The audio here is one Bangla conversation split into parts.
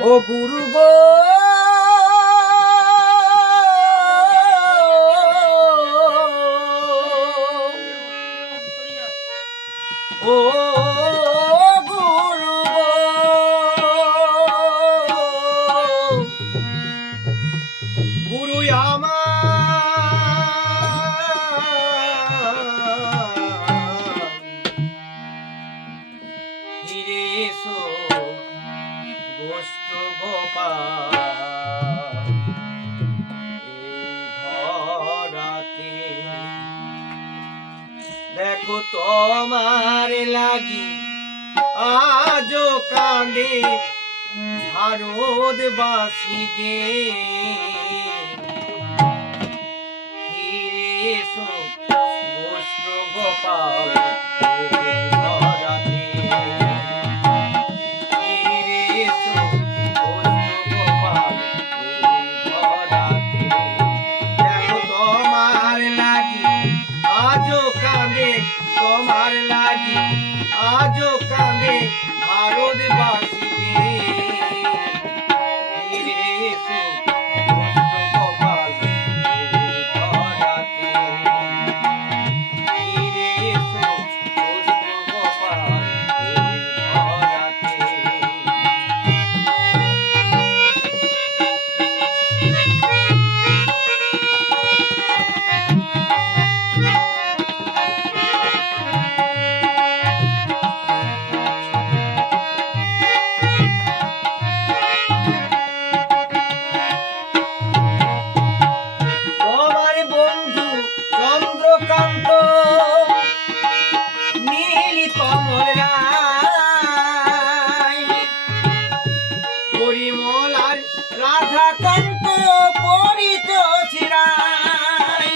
ও গুরু গো ও গুরু গো গুরু আমার ফিরে এসো গোষ্ঠ গোপাল এই ধরাতে দেখো তোমার লাগি আজও কাঁদে ভারতবাসী গে ফিরে এসো গোষ্ঠ গোপাল এই ধরাতে ফিরে এসো গোষ্ঠ গোপাল এই ধরাতে দেখো তোমার লাগি আজও কাঁদে তোমার লাগি আজও কাঁদে ভারতবাসী গে ফিরে এসো গোষ্ঠ গোপাল এই ধরাতে ফিরে এসো গোষ্ঠ গোপাল এই ধরাতে তোমার বন্ধু চন্দ্রকান্ত নীল কমল রায় পরিমল আর রাধাকান্ত পরিত চিরায়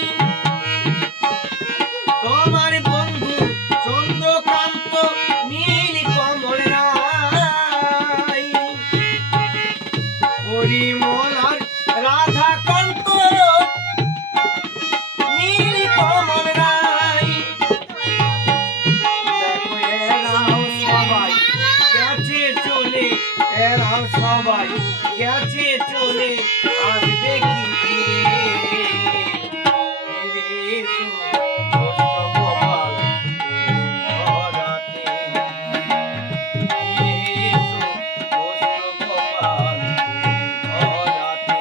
তোমার বন্ধু চন্দ্রকান্ত নীল কমল রায় পরিমল আর রাধাকান্ত নীল কমল রায় দেখো এরাও সবাই গেছে চলে এরাও সবাই গেছে চলে আসবে কি ফিরে ফিরে এসো গোষ্ঠ গোপাল এই ধরাতে ফিরে এসো গোষ্ঠ গোপাল এই ধরাতে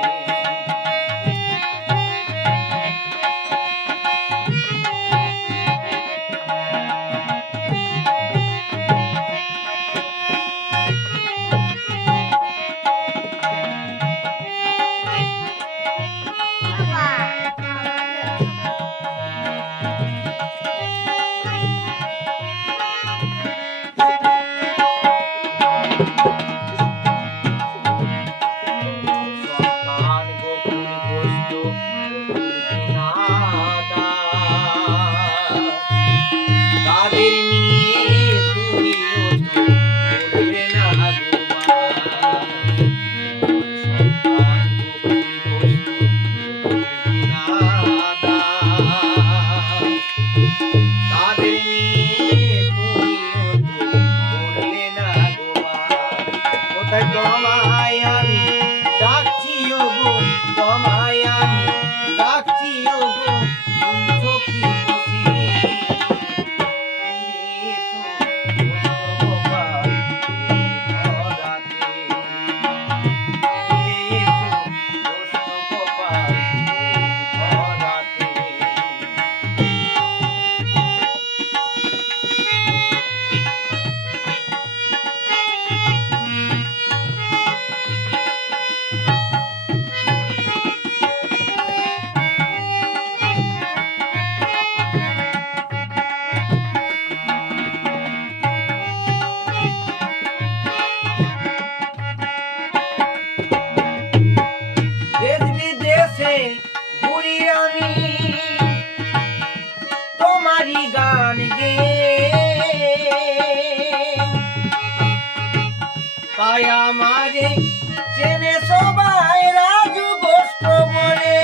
সন্তান গোকুল গোষ্ঠ গোকুল বিনাদা তাদের নিয়ে তুমিও তো করলে না সন্তান গোকুল গোষ্ঠ গোকুল বিনাদা তাদের নিয়ে তুমিও তো করলে না কোথায় তোমায় আমি ডাকছি ওগো তোমায় আমি ডাকছি ওগো শুনছো কি বসে ফিরে এসো গোষ্ঠ গোপাল এই ধরাতে ফিরে এসো গোষ্ঠ গোপাল এই ধরাতে দেশ বিদেশে ঘুরি আমি তোমারই গান গে তাই আমারে চেনে সবাই রাজু গোষ্ঠ বলে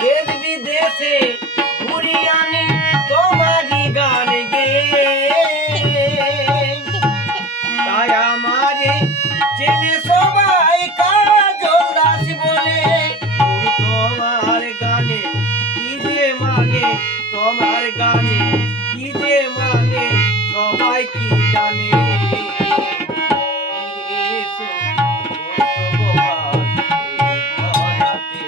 দেশ বিদেশে ঘুরি আমি তোমারই গান গে তোমার গানে কি যে মানে সবাই কি জানে ফিরে এসো বৈষ্ণব গোপাল এই ধরাতে।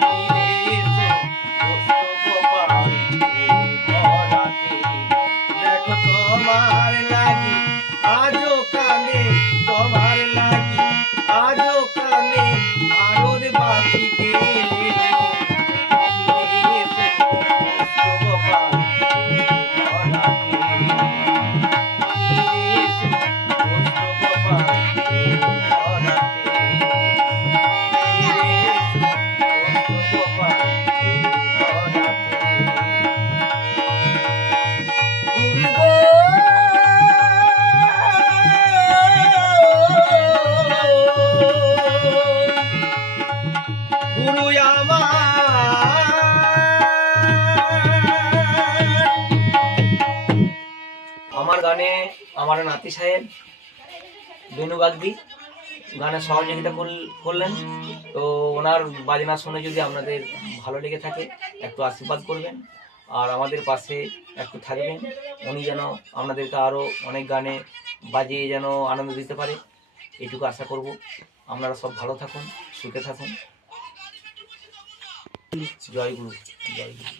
ফিরে এসো বৈষ্ণব গোপাল এই ধরাতে। দেখো তোমার লাগি আজও কানে, তোমার লাগি আজও কানে আরোদ বাঁশি গে। ফিরে এসো বৈষ্ণব গোপাল এই ধরাতে। ফিরে এসো বৈষ্ণব গোপাল এই ধরাতে। ফিরে এসো বৈষ্ণব গোপাল এই ধরাতে। গুরু গো, গুরু আমার গানে আমার নাতি সাহেব বেনু বাগদি গানে সহযোগিতা করলেন। তো ওনার বাজনা শুনে যদি আপনাদের ভালো লেগে থাকে একটু আশীর্বাদ করবেন আর আমাদের পাশে একটু থাকবেন। উনি যেন আপনাদেরকে আরও অনেক গানে বাজিয়ে যেন আনন্দ দিতে পারে, এইটুকু আশা করব। আপনারা সব ভালো থাকুন, সুখে থাকুন। জয় গুরু, জয় গুরু।